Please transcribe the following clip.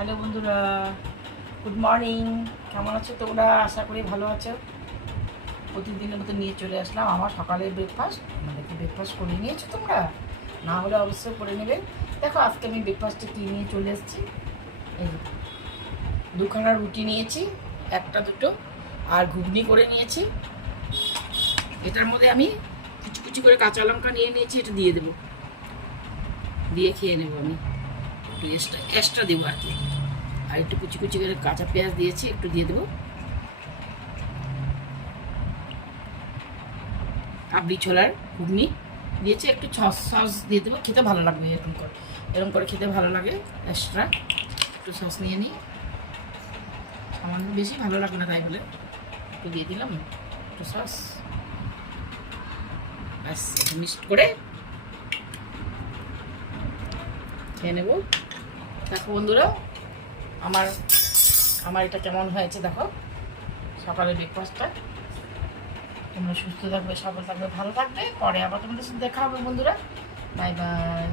Hello বন্ধুরা, good morning. কেমন আছো তোমরা? আশা করি ভালো আছো। প্রতিদিনের মতো নিয়ে চলে আসলাম আমার সকালের ব্রেকফাস্ট। আমাদেরকে ব্রেকফাস্ট করে নিয়েছো তোমরা? না হলে অবশ্যই করে নেবে। দেখো আজকে আমি ব্রেকফাস্টে কী নিয়ে চলে এসেছি। এই দুখানা রুটি নিয়েছি, একটা দুটো, আর ঘুগনি করে নিয়েছি। এটার মধ্যে আমি কুচি কুচি করে কাঁচা লঙ্কা নিয়ে নিয়েছি, এটা দিয়ে দেবো, দিয়ে খেয়ে নেবো। আমি একটু এক্সট্রা দেবো আর কি। আর একটু কুচি কুচি করে কাঁচা পেঁয়াজ দিয়েছি, একটু দিয়ে দেবো। কাবলি ছোলার ঘুগনি দিয়েছি, একটু সস দিয়ে দেবো, খেতে ভালো লাগবে। এরকম করে খেতে ভালো লাগে। এক্সট্রা একটু সস নিয়ে নিই, সামান্য, বেশি ভালো লাগবে না তাই বলে একটু দিয়ে দিলাম একটু সস। ব্যাস, মিক্সড করে খেয়ে নেব। দেখো বন্ধুরা, আমার আমার এটা কেমন হয়েছে দেখো সকালের ব্রেকফাস্টটা। তোমরা সুস্থ থাকবে, সবল থাকবে, ভালো থাকবে। পরে আবার তোমাদের সাথে দেখা হবে বন্ধুরা। Bye bye.